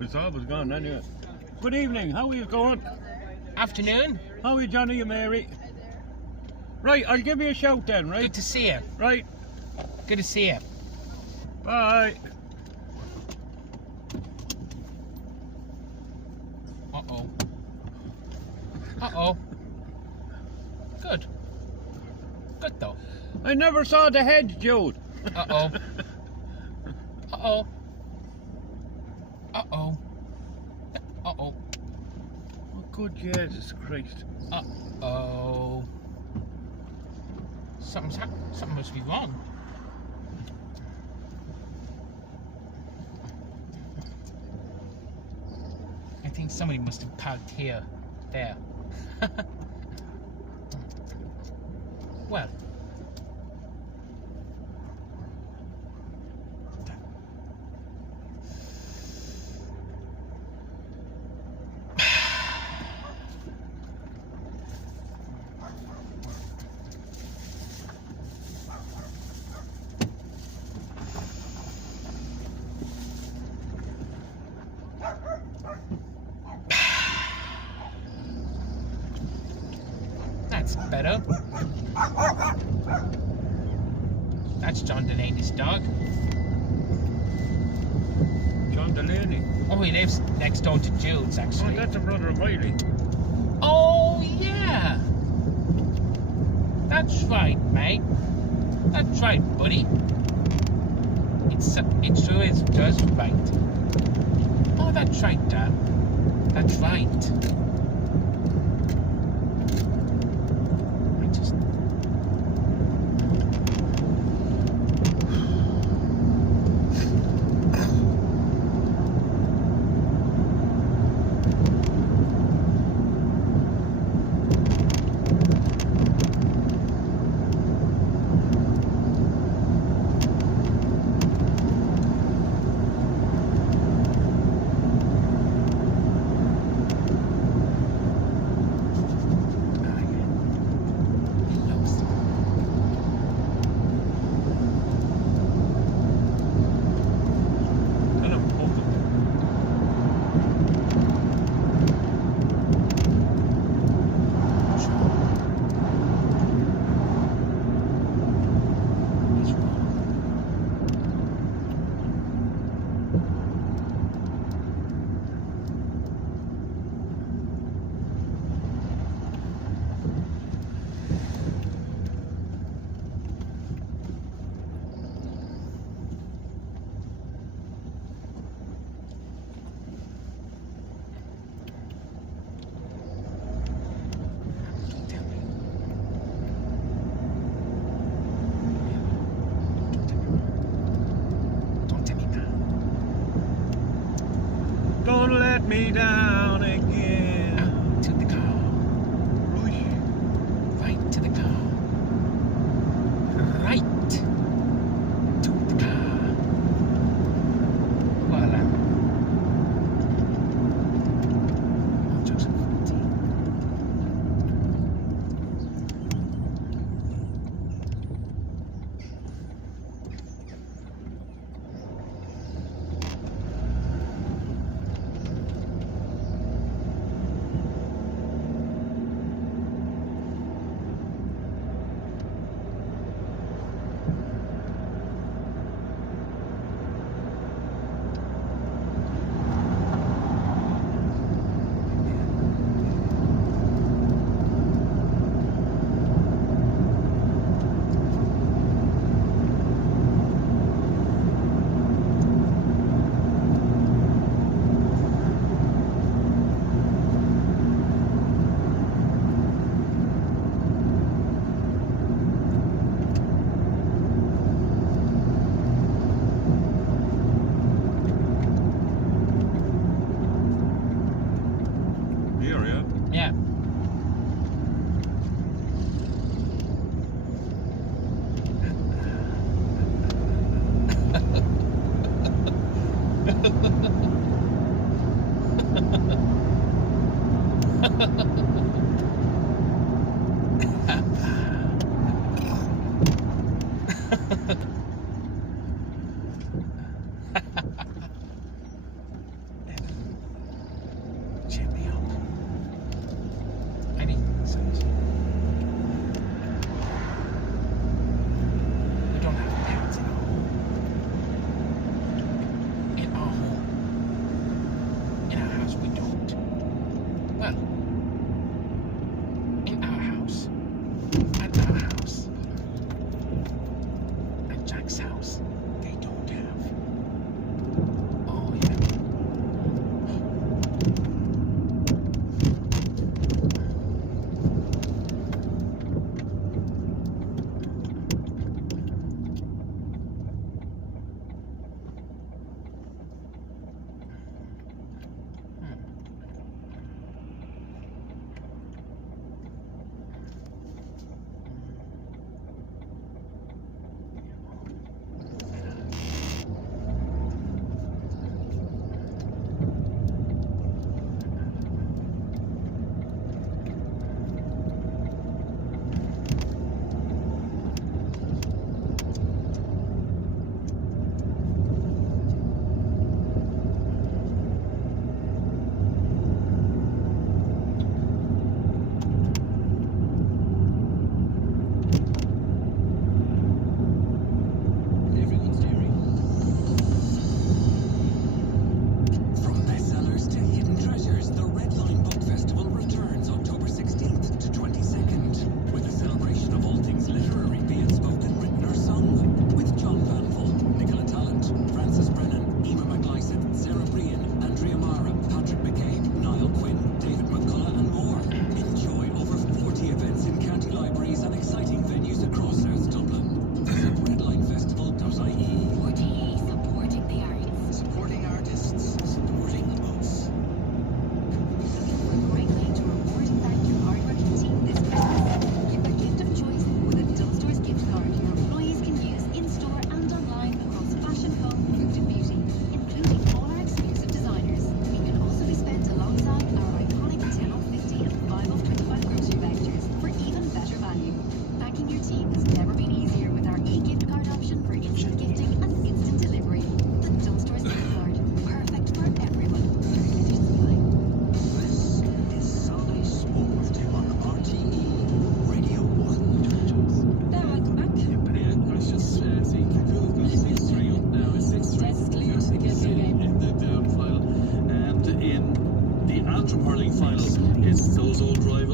It's always gone anyway. Good evening, how are you going? Afternoon. How are you, Johnny and Mary? Right, I'll give you a shout then, right? Good to see you. Right. Good to see you. Bye. Uh-oh. Uh-oh. Good. Good though. I never saw the head, Jude. Uh-oh. Uh-oh. Uh-oh. Uh-oh. Oh, good Jesus Christ. Uh-oh. Something must be wrong. I think somebody must have parked here. There. Well. That's better. That's John Delaney's dog. John Delaney. Oh, he lives next door to Jude's, Oh, actually. that's a brother of Miley. Oh, yeah. That's right, mate. That's right, buddy. It sure is just right. Oh, that's right, Dad. That's right. I just... Tell him, hold it. He's wrong. Don't tell me. Don't tell me now. Don't let me down again. Out to the car. Right to the car. Right to the car. Voila. Oh, Joseph 14. Here, yeah? Yeah.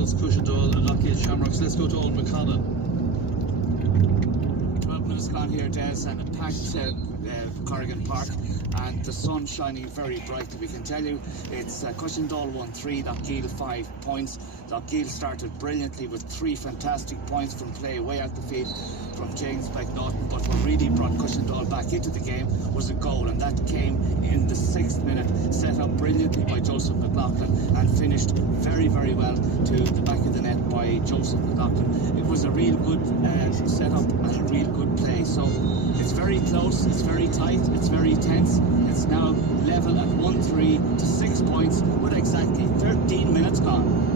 It's Cushendall and Lockheed Shamrocks. Let's go to Old McConnell. 12 minutes gone here, Des, and a packed Corrigan Park, and the sun shining very brightly. We can tell you it's Cushendall won 3, Lockheed 5 points. Lockheed started brilliantly with 3 fantastic points from play way out the field from James McNaughton, but what really brought Cushendall back into the game was a goal, and that came in the 6th minute, set up brilliantly by Joseph McLaughlin and finished very, very well to the back of the net by Joseph McLaughlin. It was a real good setup and a real good play. So it's very close, it's very tight, it's very tense. It's now level at 1-3 to 6 points with exactly 13 minutes gone.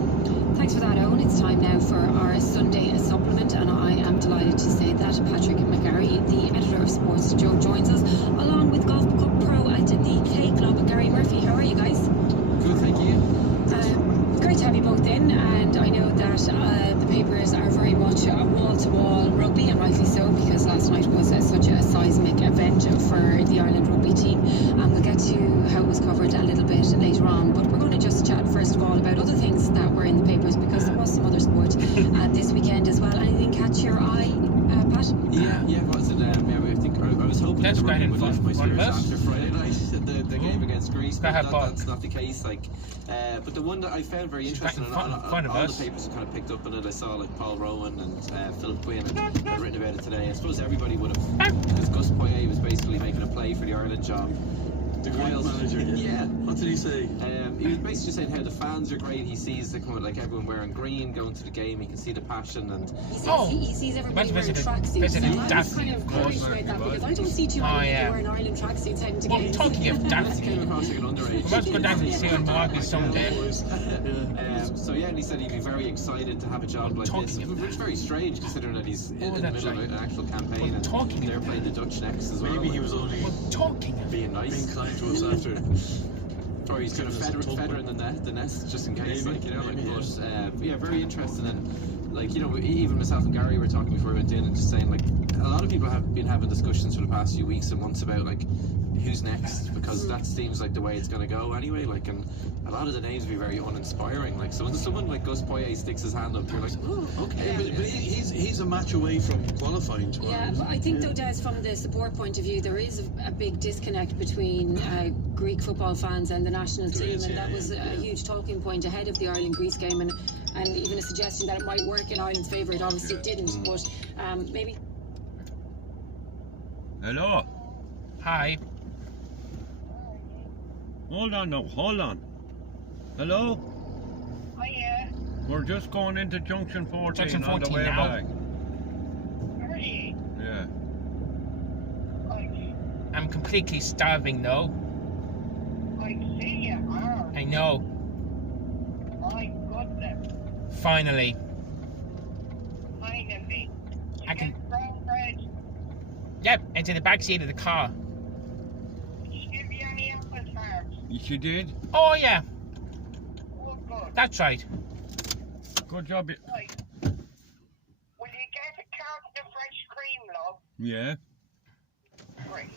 Thanks for that, Owen. It's time now for our Sunday supplement, and I am delighted to say that Patrick McGarry, the editor of Sports Joe, joins us, along with Golf Cup Pro at the K Club. Gary Murphy, how are you guys? Good, thank you. Great to have you both in, and I know that the papers are very much wall-to-wall rugby, and rightly so, because last night was such a seismic event for the Ireland rugby team, and we'll get to how it was covered a little bit later on, but we're going to just chat first of all about other things that were in the papers, because there was some other sport this weekend as well. Anything catch your eye, Pat? Yeah, it was. And I think I was hoping That's that the quite rugby would lift my spirits fun, after Friday night, the game against Greece, but that's not the case. But the one that I found very interesting, and all the papers kind of picked up on it. I saw Paul Rowan and Philip Quinn had written about it today. I suppose everybody would have, because Gus Poyet was basically making a play for the Ireland job. The great manager. Yeah. What did he say? He was basically saying how the fans are great. He sees everyone wearing green going to the game. He can see the passion, and he sees everybody wearing tracksuits. I was kind of curious about that, because I don't see too many people wearing Ireland tracksuits heading to games. Talking of dancing, came across like an underage. I must go down to see on Milwaukee someday. So yeah, and he said he'd be very excited to have a job like this, which is very strange considering that he's in the middle of an actual campaign, and they're playing the Dutch next as well. Maybe he was only being nice, being kind to us after. Or he's kind of feathering the nest just in case, But yeah, very interesting. And even myself and Gary were talking before we went in and just saying a lot of people have been having discussions for the past few weeks and months about who's next, because that seems like the way it's going to go anyway. And a lot of the names be very uninspiring. So when someone like Gus Poyet sticks his hand up, you're like, oh, okay. Yeah, but he's a match away from qualifying tomorrow. Yeah, but I think though, Des, from the support point of view, there is a big disconnect between Greek football fans and the national team, and that was a huge talking point ahead of the Ireland-Greece game, and even a suggestion that it might work in Ireland's favour. It obviously didn't, but maybe. Hello. Hi. Hold on now, hold on. Hello? Oh yeah. We're just going into Junction 14 on the way now. back. Are you? Yeah. I'm completely starving though. I see you are. I know. My goodness. Finally. Finally. I can. Brown bread. Yep, it's in the back seat of the car. Did she give you any apple farms? She did? Oh yeah, Oh good. that's right. Good job. Right. Will you get a carton of fresh cream, love? Yeah. Great.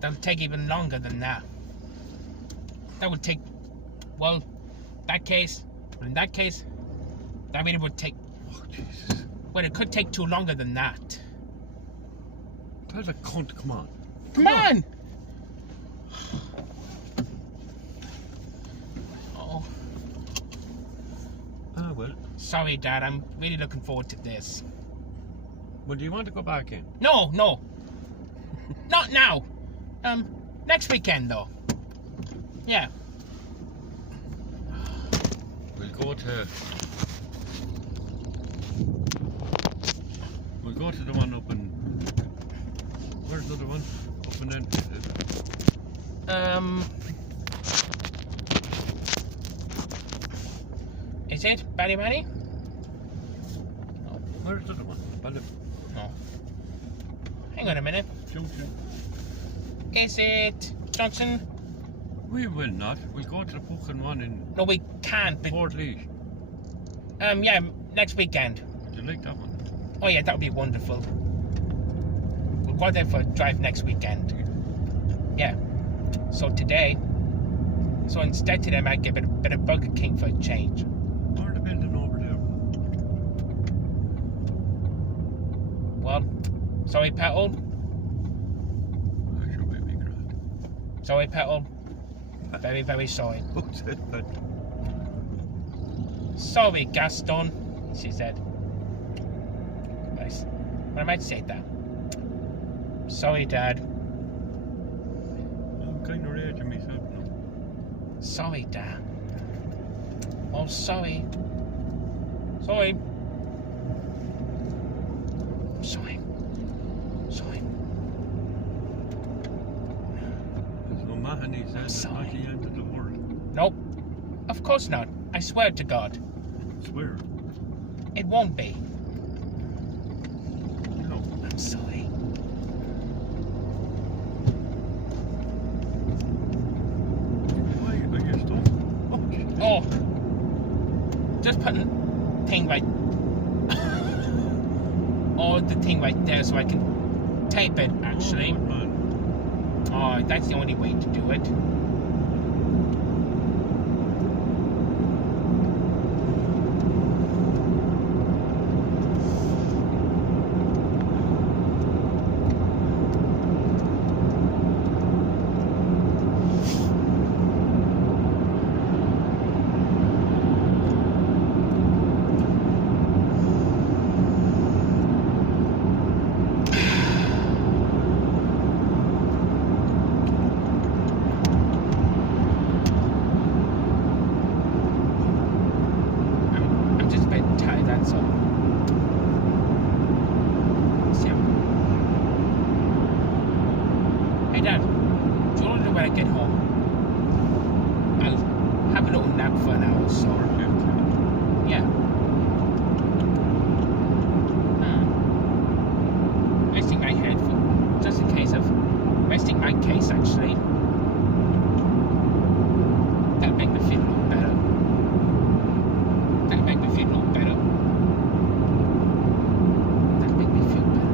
That'll take even longer than that. That would take, in that case, that really would take. Oh, Jesus. Well, it could take too longer than that. Tell the cunt, come on. Come on! Oh. Ah, well. Sorry, Dad. I'm really looking forward to this. Well, do you want to go back in? No. Not now. Next weekend, though. Yeah. We'll go to the one up in... Where's the other one? Up in then... Is it Ballymoney? No. Where's the other one? No. Hang on a minute. Junction. Is it Johnson? We will not. We'll go to the fucking one in... No, we can't. Port Leash. Yeah, next weekend. Do you like that one? Oh yeah, that would be wonderful. We'll go there for a drive next weekend. Yeah. So today, So instead today I might give it a bit of Burger King for a change. Or the building over there. Well, sorry, Petal. I should be grand. Sorry, Petal. Very, very sorry. What's it, but Sorry, Gaston, she said. Nice. But I might say that. Sorry, Dad. I'm kind of raging myself now. Sorry, Dad. Oh, sorry. Sorry. Sorry. Sorry. There's no mahoney says sorry. at the end of the world. Nope. Of course not. I swear to God. Swear. It won't be. No. I'm sorry. Why are you still? Oh, shit. Oh. Just putting thing right. Oh, the thing right there so I can tape it, actually. Oh, man. Oh, that's the only way to do it. I'm just a bit tired, that's all. So, hey Dad, do you want to do when I get home? I'll have a little nap for an hour or so. Yeah. Resting my head for just in case of resting my case actually. That'll make me feel a little better. That'll make me feel a little better. That'll make me feel better.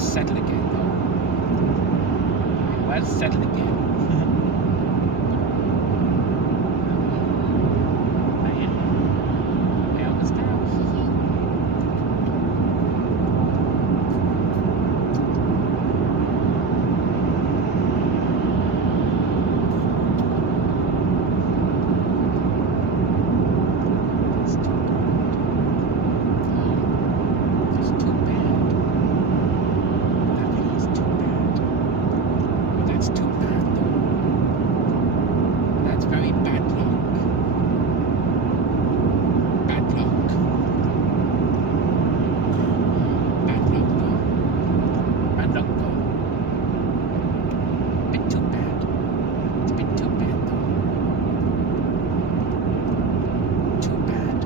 settled again, though. Well settled again. I understand. That's too bad. That really is too bad. But that's too bad, though. That's very bad luck. Bad luck. Bad luck, though. Bad luck, though. Bit too bad. It's a bit too bad, though. Too bad.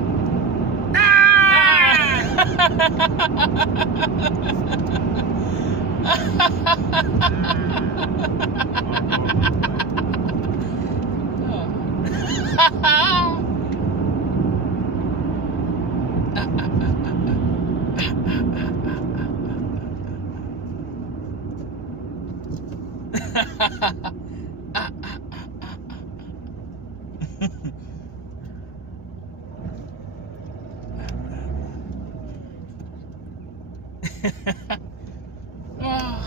Oh.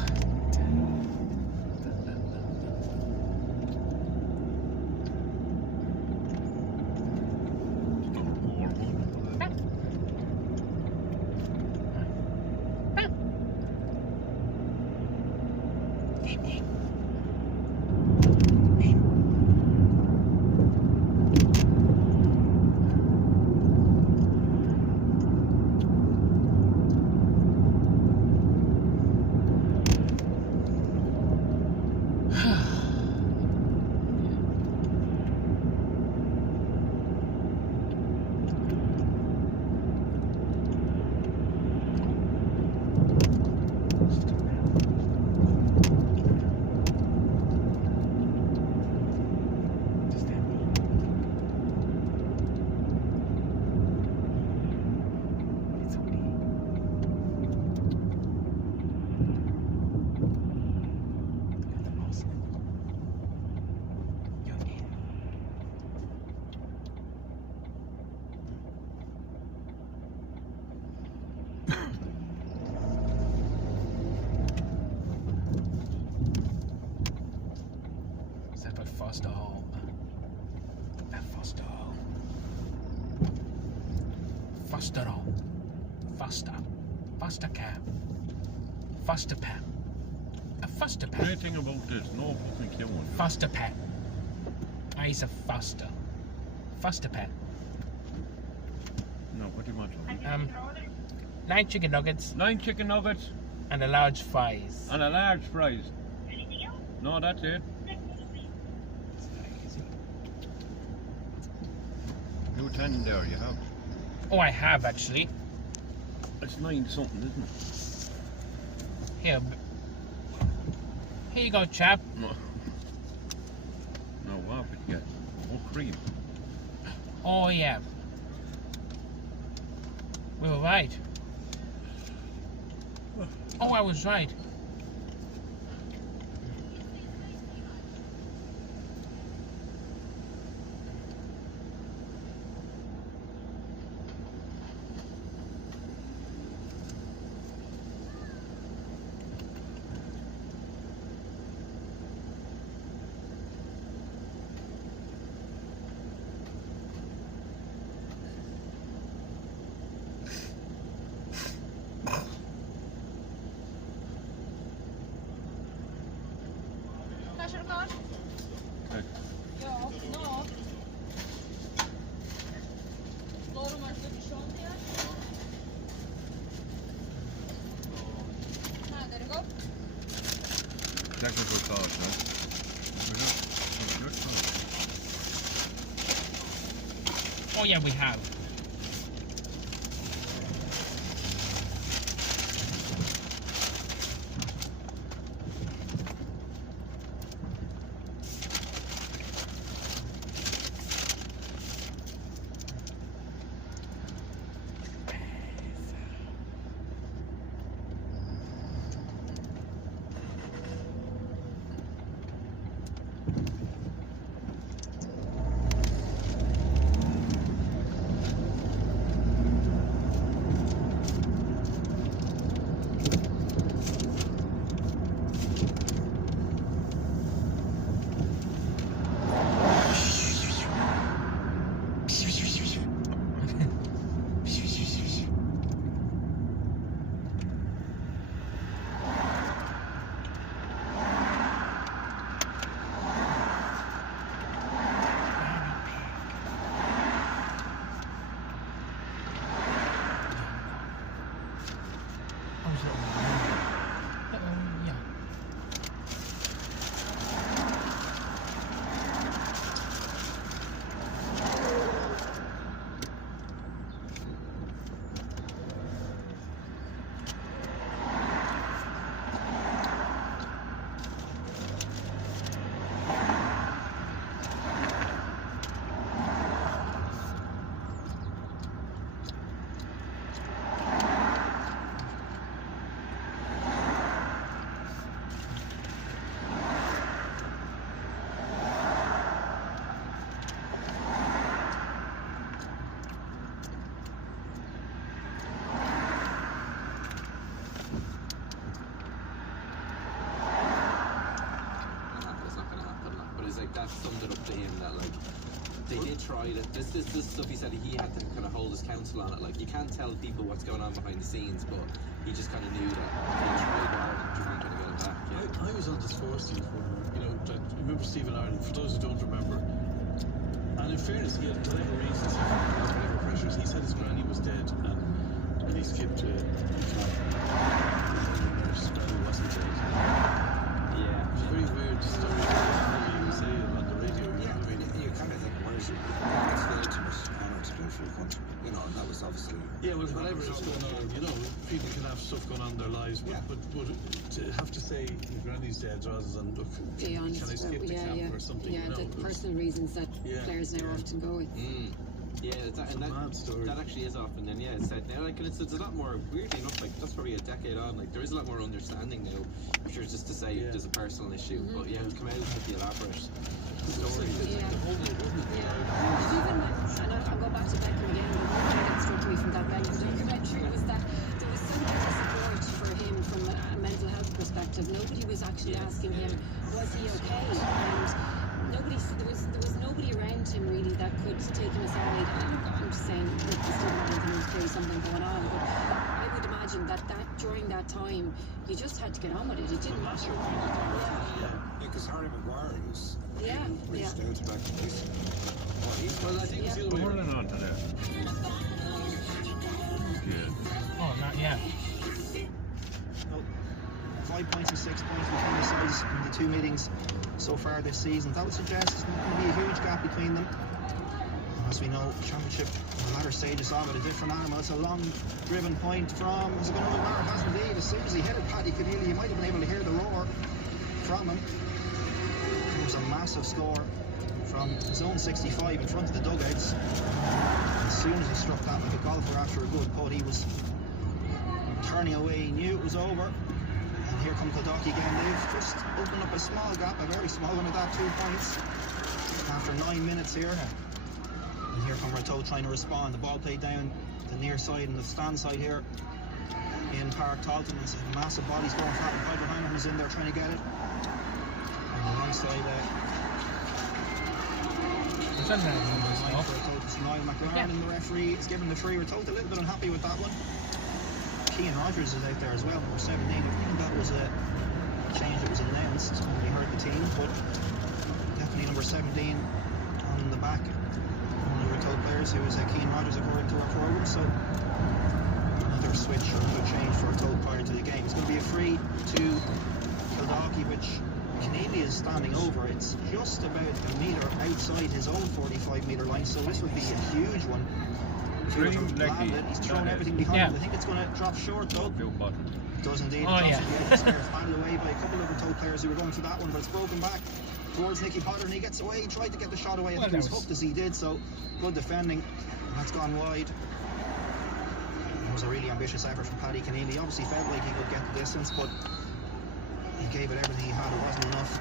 Foster home. At Foster home. Foster home. Foster. Foster cab. Foster pam. A foster pam. Great thing about this, no fucking killing. Foster pam. I's a foster. Foster pam. No, what do you want? 9 chicken nuggets 9 chicken nuggets and a large fries. and a large fries. No, that's it. You 10 there, you have. Oh, I have actually. It's 9 something, isn't it? Here. Here you go, chap. No. No, what would you get? Oh, cream. Oh, yeah. We were right. Oh, I was right. Technical thought, no? Oh, yeah, we have. Yeah. It's not going to happen. Like, but it's like that summed it up to him that like they did try that. This stuff he said he had to kind of hold his counsel on it. Like you can't tell people what's going on behind the scenes, but he just kind of knew that he tried hard and trying to get it back. Yeah. I was on the sports team for, that, remember Stephen Ireland, for those who don't remember. And in fairness, he had whatever reasons, whatever pressures, he said his granny was dead and he skipped a camp. His granny wasn't dead. Yeah. It was a very weird story. You would say it on the radio. Yeah, I mean, you kind of think, where's your legitimate honour to play for your country? And that was obviously... Yeah, well, whatever is going on, people can have stuff going on in their lives, but, Yeah. but to have to say your granny's dead rather than, look, Be honest, can I skip the camp or something? Yeah, the personal reasons that players now often go with. Yeah, mad story. that actually is often then, yeah, it's said now, like, and it's a lot more, weirdly enough, like, that's probably a decade on, like, there is a lot more understanding now, I'm sure, just to say there's a personal issue, but yeah, it come out with the elaborate story. Even when, and I'll go back to Beckham again, the one thing that struck me from that Beckham documentary was that there was so much support for him from a mental health perspective. Nobody was actually asking him, was he okay? And there was nobody around him really that could take him aside. I'm just saying, look, there's still there's clearly something going on, but I would imagine that during that time, you just had to get on with it. It didn't matter. Yeah, because Harry Maguire was reached out back to this. Well, I think it's the other way around. Hurling on to that. Yeah. Oh, not yet. 5 points and 6 points between the sides in the two meetings so far this season. That would suggest there's not going to be a huge gap between them. As we know, Championship, the latter stages of it, a different animal. It's a long driven point from, is it going to Maher has indeed. As soon as he hit it, Paddy Keneally, you might have been able to hear the roar from him. It was a massive score from zone 65 in front of the dugouts. As soon as he struck that like a golfer after a good putt, he was turning away. He knew it was over. And here come Kildare again. They've just opened up a small gap, a very small one at that, 2 points after 9 minutes here. And here come Rato trying to respond. The ball played down the near side and the stand side here in Park Talton. It's massive bodies going flat, and Piper Heineman is in there trying to get it. On the wrong side, it's Niall McLaren and the referee is giving the free. Rato a little bit unhappy with that one. Keane Rogers is out there as well, number 17. I think that was a change that was announced when we heard the team, but definitely number 17 on the back. One of the Rato players who is Keane Rogers according to our program, so another switch or another change for Rato prior to the game. It's going to be a free to Kildare, which Keneally is standing over. It's just about a metre outside his own 45-metre line, so this would be a huge one. If he were to land it, he's thrown everything behind him. I think it's going to drop short though. It does indeed. Oh, yeah. It's batted away by a couple of Rato players who were going for that one, but it's broken back towards Nicky Potter, and he gets away. He tried to get the shot away. I think he was hooked as he did, so good defending. And that's gone wide. It was a really ambitious effort from Paddy Keneally. He obviously felt like he could get the distance, but he gave it everything he had. It wasn't enough.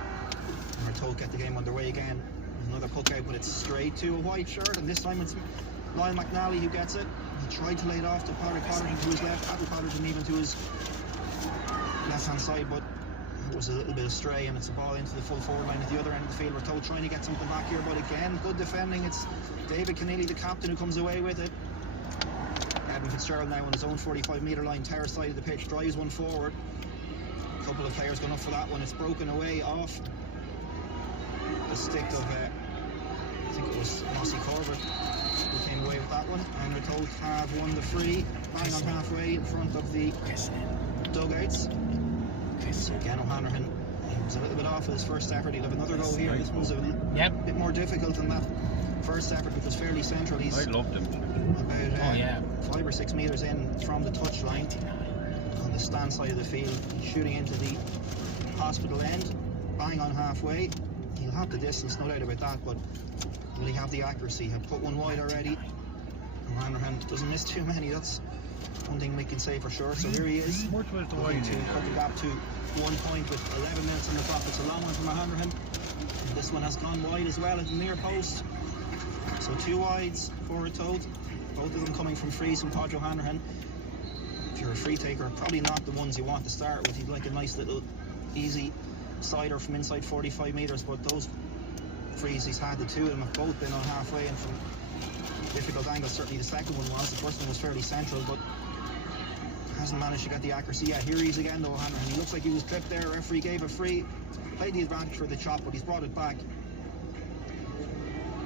And Rato get the game underway again. Another puck out, but it's straight to a white shirt, and this time it's Lyle McNally who gets it. He tried to lay it off to Paddy Potter to his left. Paddy Potter didn't even to his left-hand side, but it was a little bit astray, and it's a ball into the full forward line at the other end of the field. We're trying to get something back here, but again, good defending. It's David Keneally, the captain, who comes away with it. Evan Fitzgerald now on his own 45-metre line, terrace side of the pitch, drives one forward. A couple of players going up for that one. It's broken away off the stick of, I think it was Mossy Corbett, who came away with that one. And we're told have won the free, bang on halfway in front of the dugouts. So again, O'Hanrahan, he was a little bit off of his first effort. He'll have another go here. This one's a bit more difficult than that first effort, which was fairly central. He's I loved him. about 5 or 6 metres in from the touchline on the stand side of the field. He's shooting into the hospital end, bang on halfway. He'll have the distance, no doubt about that, but will he have the accuracy? He'll put one wide already. O'Hanrahan doesn't miss too many, that's one thing we can say for sure. So here he is, Much was the looking wide. to cut the gap to 1 point with 11 minutes on the clock. It's a long one from O'Hanrahan. And this one has gone wide as well at the near post. So 2 wides for a toad, both of them coming from frees from Podge O'Hanrahan. If you're a free taker, probably not the ones you want to start with. You'd like a nice little easy sider from inside 45 metres, but those frees he's had, the 2 of them have both been on halfway and from difficult angles. Certainly the second one was. The first one was fairly central, but hasn't managed to get the accuracy yet. Here he is again though, O'Hanrahan. He looks like he was clipped there. Referee gave a free, played the advantage for the chop, but he's brought it back.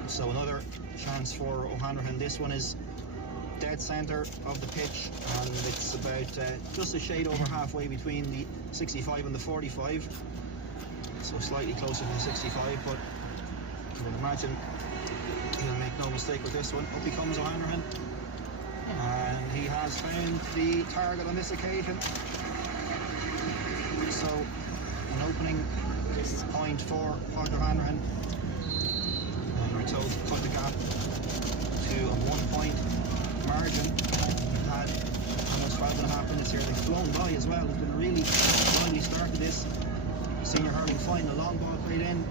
So another chance for O'Hanrahan. This one is dead centre of the pitch, and it's about just a shade over halfway between the 65 and the 45. So slightly closer to the 65, but I would imagine he'll make no mistake with this one. Up he comes, O'Hanrahan, and he has found the target on this occasion. So an opening point for Podge O'Hanrahan, and we're told to cut the gap to a 1 point margin. We've had almost 5.5 minutes here. They've flown by as well. It's been a really lively start to this senior hurling final. Long ball played in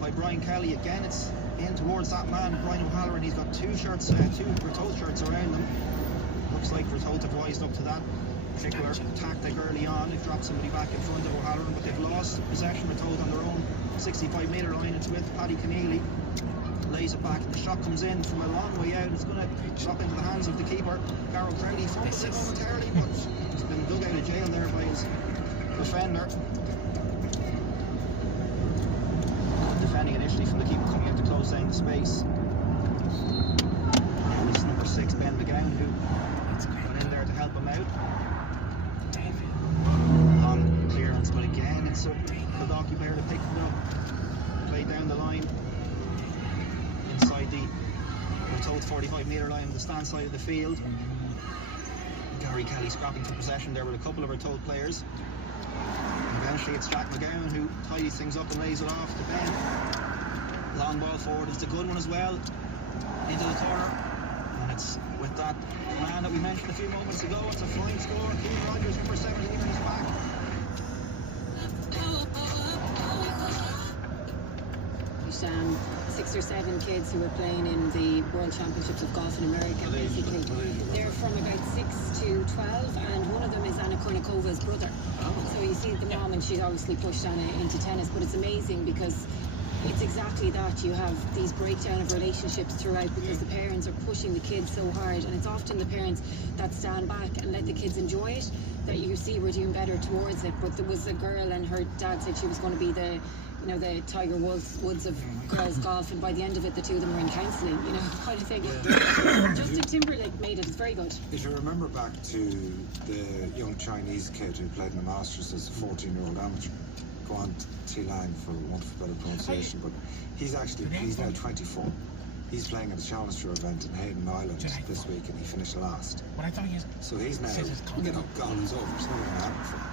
by Brian Kelly. Again, it's in towards that man, Brian O'Halloran. He's got 2 shirts, 2 Ratoath shirts around him. Looks like Ratoath have wised up to that particular tactic early on. They've dropped somebody back in front of O'Halloran, but they've lost possession. Ratoath on their own 65 metre line. It's with Paddy Keneally. Lays it back, and the shot comes in from a long way out. It's going to drop into the hands of the keeper, Garrel Crowley. Fumbles it momentarily, but he's been dug out of jail there by his defender. Defending initially from the keeper, coming out to close down the space. And it's number 6, Ben McGowan, who went in there to help him out. On clearance, but again, it's a Kildare player to pick it up. Play down the line. Inside the Ratoath 45 metre line on the stand side of the field. Gary Kelly scrapping for possession there with a couple of Ratoath players. And eventually it's Jack McGowan who tidies things up and lays it off to Ben. Long ball forward, it's a good one as well. Into the corner. And it's with that man that we mentioned a few moments ago. It's a flying score. Keane Rogers, number 17, is back. There's 6 or 7 kids who were playing in the World Championships of Golf in America, basically. They're from about 6 to 12, and one of them is Anna Kournikova's brother. So you see the mom, and she's obviously pushed Anna into tennis, but it's amazing because it's exactly that. You have these breakdown of relationships throughout because the parents are pushing the kids so hard, and it's often the parents that stand back and let the kids enjoy it that you see we're doing better towards it. But there was a girl, and her dad said she was going to be the Tiger Woods of girls golf, and by the end of it the 2 of them were in counselling, kind of thing. Justin Timberlake made it. It's very good. If you remember back to the young Chinese kid who played in the Masters as a 14-year-old amateur, Guan Tilang for want of better pronunciation, but he's now 24. He's playing at a Challenger event in Hayden Island this week, and he finished last. So he's now, gone. It's over. It's not going to happen for him.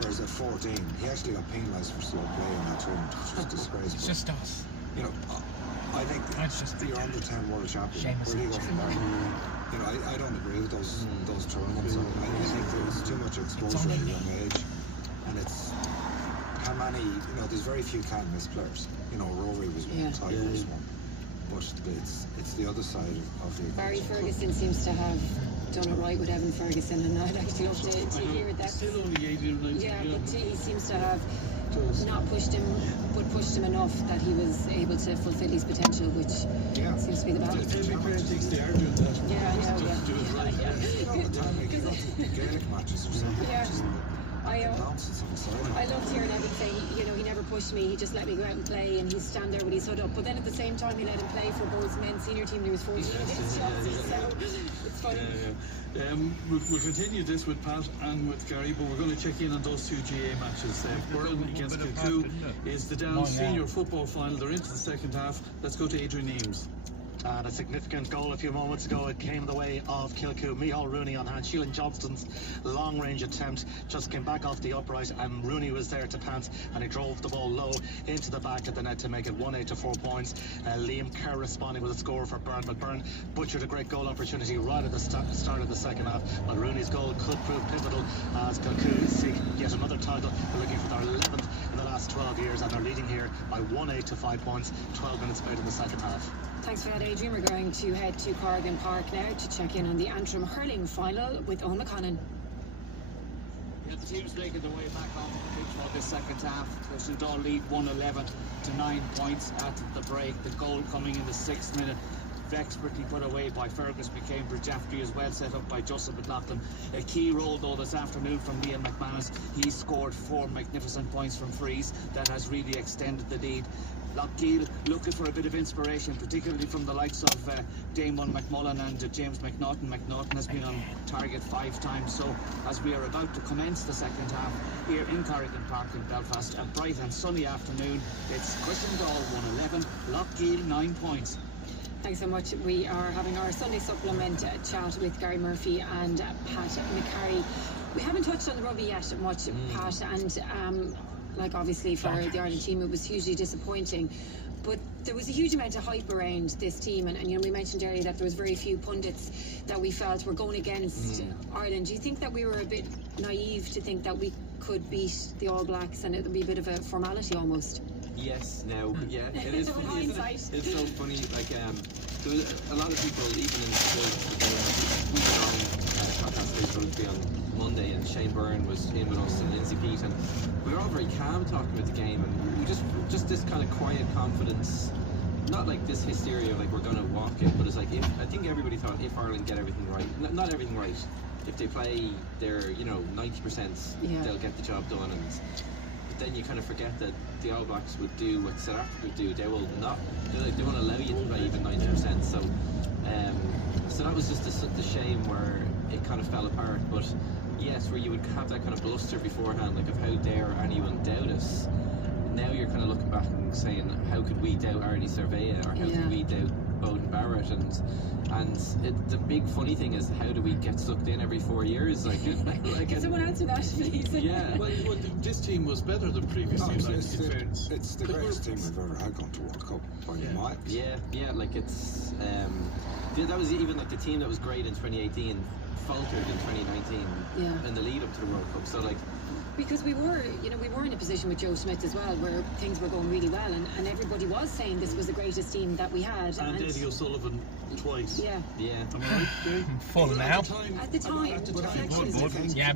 Whereas at 14, he actually got penalised for slow play in that tournament, which was disgraceful. It's just us. I think you're under 10 world champion. Where do you go from there? I don't agree with those tournaments. I think there's too much exposure at a young age, and it's how many. There's very few can't miss players. Rory was one, Tiger was one, but it's the other side of the. Barry Ferguson seems to have done it right with Evan Ferguson, and I'd actually love to hear that. Still only 18 Yeah, but he seems to have not pushed him, but pushed him enough that he was able to fulfill his potential, which seems to be the balance. Every player thinks they are doing that. Yeah, I know, All the time, Gaelic matches or something. Yeah. nonsense on the sideline. I loved hearing Evan say, you know, he never pushed me, he just let me go out and play, and he'd stand there with his hood up. But then at the same time, he let him play for Bold's men's senior team when he was 14 against Chelsea, so it's funny. We'll continue this with Pat and with Gary, but we're going to check in on those two GA matches. Hurling against Kilcoo is the Down senior football final. They're into the second half. Let's go to Adrian Eames. And a significant goal a few moments ago. It came the way of Kilcoo. Micheál Rooney on hand. Sheelan Johnston's long-range attempt just came back off the upright, and Rooney was there to pant, and he drove the ball low into the back of the net to make it 1-8 to 4 points. Liam Kerr responding with a score for Byrne, but Byrne butchered a great goal opportunity right at the start of the second half. But Rooney's goal could prove pivotal as Kilcoo seek yet another title. They're looking for their 11th in the last 12 years, and they're leading here by 1-8 to 5 points. 12 minutes played in the second half. Thanks for that, Adrian. We're going to head to Corrigan Park now to check in on the Antrim Hurling final with Owen McConnon. Yeah, the team's making their way back onto the pitch for this second half. Cushendall lead 1-11 to 9 points at the break. The goal coming in the 6th minute. Expertly put away by Fergus McCambridge after he is well set up by Joseph McLaughlin. A key role though this afternoon from Liam McManus. He scored 4 magnificent points from frees that has really extended the lead. Lockheed looking for a bit of inspiration, particularly from the likes of Damon McMullen and James McNaughton. McNaughton has been on target 5 times. So as we are about to commence the second half here in Corrigan Park in Belfast, a bright and sunny afternoon, it's Cushendall 1-11, Lockheed 9 points. Thanks so much. We are having our Sunday supplement chat with Gary Murphy and Pat McCarry. We haven't touched on the rugby yet much, Pat, and like obviously for the Ireland team it was hugely disappointing, but there was a huge amount of hype around this team, and you know, we mentioned earlier that there was very few pundits that we felt were going against Ireland. Do you think that we were a bit naive to think that we could beat the All Blacks and it would be a bit of a formality almost? Yes, now, yeah, it is funny, isn't it? It's so funny, like, there was a lot of people, even in we were on podcast rugby on Monday, and Shane Byrne was in with us and Lindsay Pete, and we were all very calm talking about the game, and we just this kind of quiet confidence, not like this hysteria of like we're going to walk it, but it's like, I think everybody thought if Ireland get everything right, not everything right, if they play their, 90%, they'll get the job done, and then you kind of forget that the All Blacks would do what South Africa would do. They will not. They won't allow you to play even 90%. So, so that was just the shame where it kind of fell apart. But yes, where you would have that kind of bluster beforehand, like of how dare anyone doubt us. Now you're kind of looking back and saying, how could we doubt Arnie Surveya, or how could we doubt Bowden Barrett? And the big funny thing is, how do we get sucked in every 4 years? Can someone answer that, please? Yeah. Well, this team was better than previous teams. It's the greatest team we've ever had gone to World Cup by miles. Yeah. Like it's that was even like the team that was great in 2018 faltered in 2019 in the lead up to the World Cup. So like. Because we were in a position with Joe Schmidt as well, where things were going really well, and everybody was saying this was the greatest team that we had. And Eddie O'Sullivan twice. Yeah. Am I right, Dave? Full now. At the time.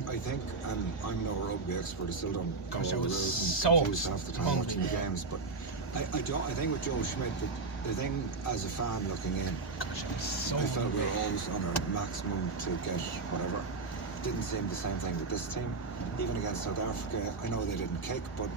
I think, and I'm no rugby expert, I still don't go all the rules and confused half the time watching the games, but I think with Joe Schmidt, the thing as a fan looking in, I felt we were always on our maximum to get whatever. Didn't seem the same thing with this team. Even against South Africa, I know they didn't kick, but